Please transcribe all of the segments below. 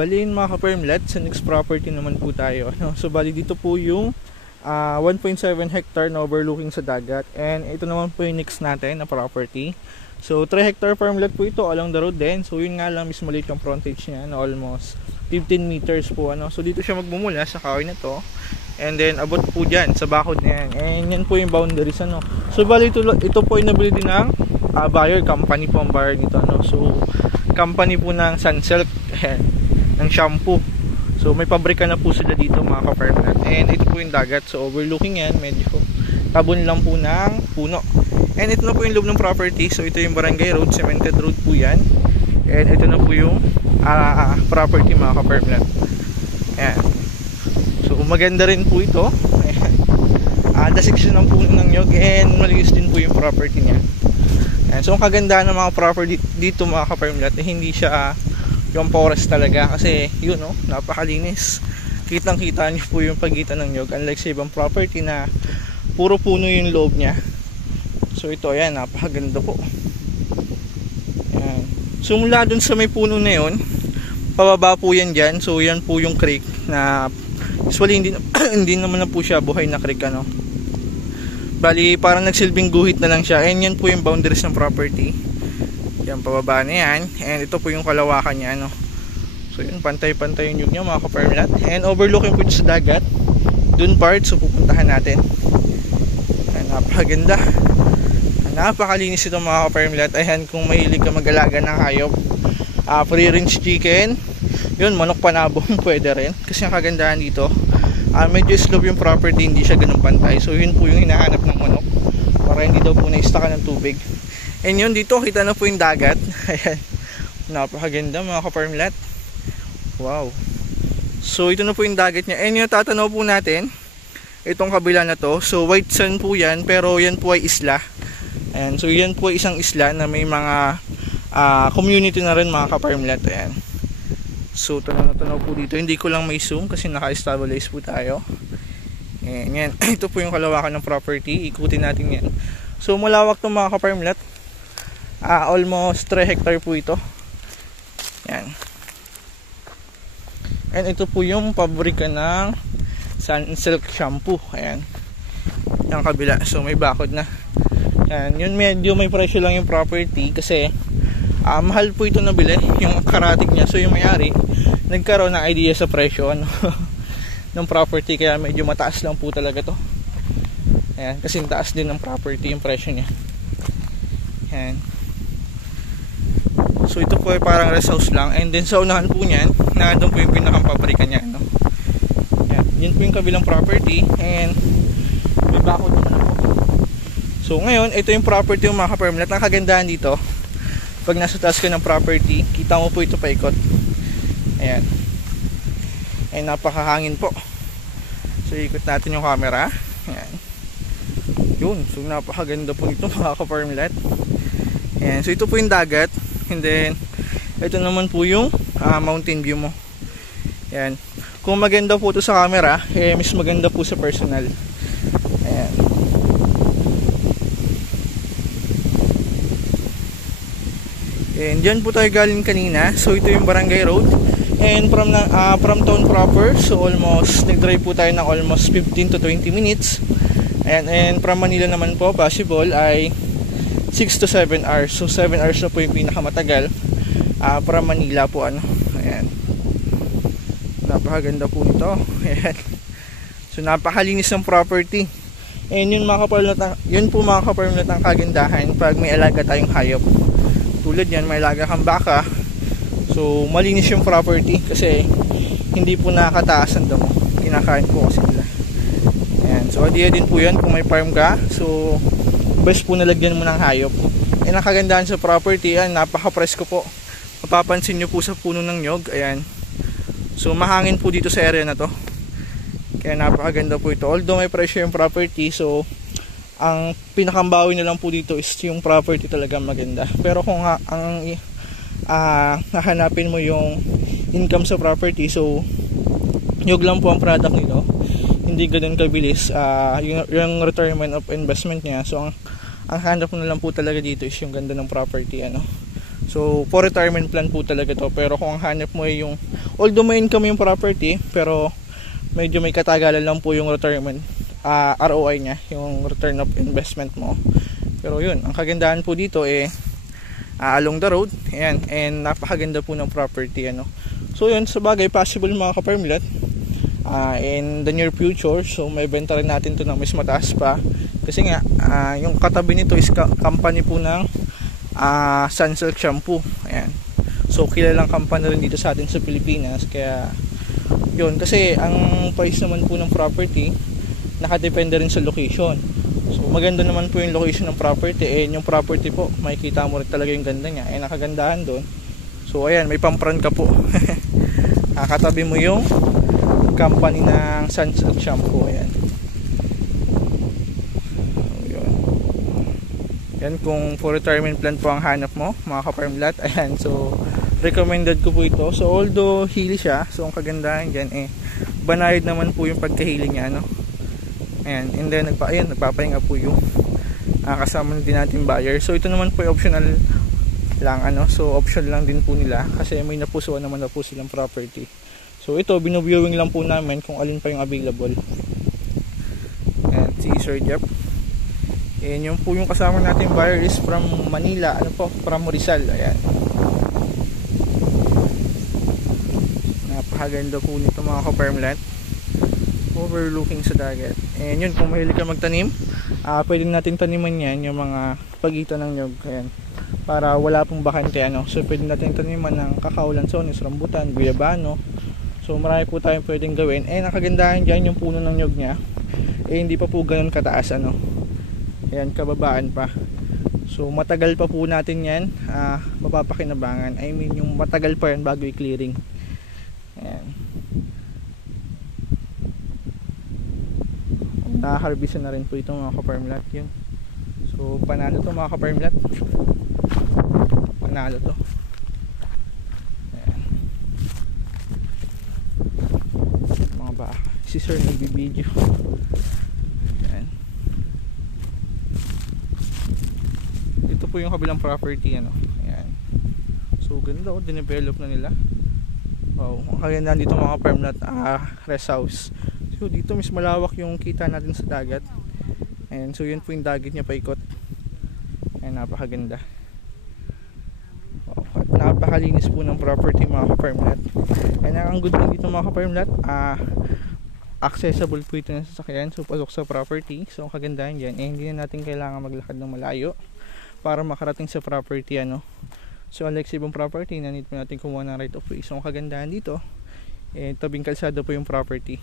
Bali yun mga ka-permlet, sa next property naman po tayo. No? So bali dito po yung 1.7 hectare na overlooking sa dagat. And ito naman po yung next natin na property. So 3 hectare farm lot po ito along the road din. So yun nga lang, mismo maliit yung frontage niya na almost 15 meters po. So dito siya magmumula sa kahoy na to. And then abot po dyan sa bakod na yan. And yan po yung boundaries. So bali ito po yung nabili din ng buyer company po ang buyer nito. So company po ng Sunsilk ng shampoo. So may pabrika na po sila dito mga ka-farmland. And ito po yung dagat. So overlooking yan, medyo tabon lang po ng puno. And ito na po yung loob ng property. So ito yung barangay road, cemented road po yan. And ito na po yung property mga ka-farmland. Ayan. So maganda rin po ito. Ayan. Dasik siya ng puno ng nyog. And malinis din po yung property niya. Ayan. So ang kagandahan ng mga property dito mga ka-farmland, hindi siya yung forest talaga, kasi yun napakalinis, kitang kita niyo po yung pagitan ng nyog, unlike sa ibang property na puro puno yung loob niya. So ito ayan, napakaganda po. Ayan. So mula dun sa may puno na yun, pababa po yan dyan. So yan po yung creek na usually hindi naman na po siya buhay na creek. Bali parang nagsilbing guhit na lang siya. And yan po yung boundaries ng property. Yan, pababa na yan. And ito po yung kalawakan niya. So yun, pantay-pantay yung nyug niya mga ka-farmland. And overlooking po sa dagat, dun part. So pupuntahan natin. Ayan, napakaganda, napakalinis ito mga ka-farmland. Ayan, kung mahilig ka mag-alaga ng hayop, free range chicken, yun, manok panabong pwede rin. Kasi ang kagandahan dito, medyo slope yung property, hindi siya ganun pantay. So yun po yung hinahanap ng manok, para hindi daw po na-istaka ng tubig. And yun, dito kita na po yung dagat. Ayan, napakaganda mga ka-farmland. Wow. So ito na po yung dagat niya. And yung tatanaw po natin, itong kabila na to. So white sand po yan, pero yan po ay isla. Ayan, so yan po ay isang isla na may mga community na rin mga ka-farmland. Ayan. So tanaw po dito. Hindi ko lang may zoom kasi naka-stabilize po tayo. Ayan, yan. Ito po yung kalawakan ng property. Ikutin natin yan. So malawak itong mga ka-farmland. Almost 3 hectare po ito. Yan. And ito po yung pabrika ng Sunsilk shampoo. Ayan. Yung kabila. So may bakod na. Yan. Yun, medyo may presyo lang yung property kasi mahal po ito nabili, yung karatig niya. So yung may-ari nagkaroon ng idea sa presyo ng property, kaya medyo mataas lang po talaga to. Ayan. Kasi taas din ng property yung presyo niya. Ayan. So ito po ay parang rest house lang. And then sa unahan po niyan, doon po yung pinakang pabrika niya. Yan. Yun po yung kabilang property. And may bakod naman ako. So ngayon, ito yung property yung mga ka-farmland. Ang kagandahan dito, pag nasa taas ka ng property, kita mo po ito paikot. Ayan. And napakahangin po. So ikot natin yung camera. Ayan. Yun. So napakaganda po ito mga ka-farmland. Ayan. So ito po yung dagat. And then ito naman po yung mountain view mo. Ayan. Kung maganda po ito sa camera, mas maganda po sa personal. Ayan. And dyan po tayo galing kanina. So ito yung barangay road. And from town proper, so almost nag-drive po tayo ng almost 15 to 20 minutes. And from Manila naman po, possible ay 6 to 7 hours. So 7 hours na po yung pinakamatagal from Manila po. Ayan. Napakaganda po nito. Ayan. So napakalinis ng property. And yun po mga ka-farmland ang kagandahan pag may alaga tayong hayop. Tulad yan, may alaga kang baka. So malinis yung property kasi hindi po nakakataas ang damo. Kinakain po kasi nila. Ayan. So idea din po yan kung may farm ka. So best po nalagyan mo ng hayop. And ang kagandahan sa property, napaka-presko po. Mapapansin nyo po sa puno ng nyog. Ayan. So mahangin po dito sa area na to. Kaya napakaganda po ito. Although may presyo yung property, so ang pinakambawi na lang po dito is yung property talaga maganda. Pero kung ang nahanapin mo yung income sa property, so nyog lang po ang product nito, hindi ganun kabilis yung retirement of investment niya. So ang hanap na lang po talaga dito is yung ganda ng property. So for retirement plan po talaga to. Pero kung ang hanap mo ay yung although may income yung property, pero medyo may katagalan lang po yung retirement ROI nya, yung return of investment mo. Pero yun, ang kagandahan po dito along the road, ayan, and napakaganda po ng property, ano. So yun, sa bagay, possible mga ka-Farmlat, in the near future, so may benta rin natin to ng mas mataas pa, kasi nga yung katabi nito is company po ng Sunsilk Shampoo, ayan. So kilalang company rin dito sa atin sa Pilipinas, kaya yun, kasi ang price naman po ng property nakadepende rin sa location. So maganda naman po yung location ng property, yung property po makikita mo rin talaga yung ganda niya, nakagandahan doon. So ayan, may pampran ka po. Katabi mo yung company ng Sunsilk Shampoo, ayan. So, yun. Yan, kung for retirement plan po ang hanap mo mga ka-Farmlat, ayan, so recommended ko po ito. So although hilly siya, so ang kagandahan dyan banayad naman po yung pagkahili niya, no? Ayan, and then nagpapahinga po yung kasama din natin buyer. So ito naman po yung optional lang, ano, so option lang din po nila kasi may napusuan naman na po silang property. So ito, binu-viewing lang po namin kung alin pa yung available. And si Sir Jeff, and yung po yung kasama natin buyer is from Manila, ano po, from Rizal. Ayan, napakaganda po nito mga ka-Farmlat, overlooking sa dagat. And yun, kung mahilig ka magtanim, pwede natin taniman yan, yung mga pagitan ng nyug, ayan, para wala pong bakante, ano. So pwede natin taniman ng kakao, lansones, rambutan, guyabano. So marami po tayong pwedeng gawin. Nakagandahan dyan yung puno ng nyug nya, hindi pa po ganun kataas, ano. Ayan, kababaan pa. So matagal pa po natin yan mapapakinabangan. I mean, yung matagal pa yan bago i-clearing. Ayan, na-harvestan na rin po itong mga ka-Farmlat yun. So panalo to mga ka-Farmlat, panalo to. Ayan, mga baka, si Sir nagbibideo. Ayan, ito po yung kabilang property, ano. Ayan, so ganda, dinevelop na nila. Wow, ang kaganda dito mga ka-Farmlat, rest house. So dito mas malawak yung kita natin sa dagat. And so yun po yung dagat niya paikot. Ayan, napakaganda. Wow, at napakalinis po ng property mga ka-Farmlat. And ang good thing dito mga ka-Farmlat, accessible po ito ng sasakyan. So pasok sa property. So ang kagandahan dyan, hindi na natin kailangan maglakad ng malayo para makarating sa property, ano. So unlike sa ibang property na need po natin kumuha ng right of way. So ang kagandahan dito, tabing kalsada po yung property.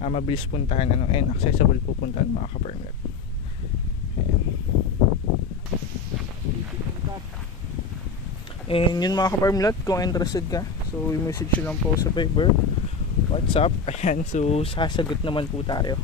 Mabilis puntahan, ano, and accessible po puntahan mga ka-Farmlat. And yun mga ka-Farmlat, kung interested ka, so i-message nyo lang po sa Viber, WhatsApp, ayan, so sasagot naman po tayo.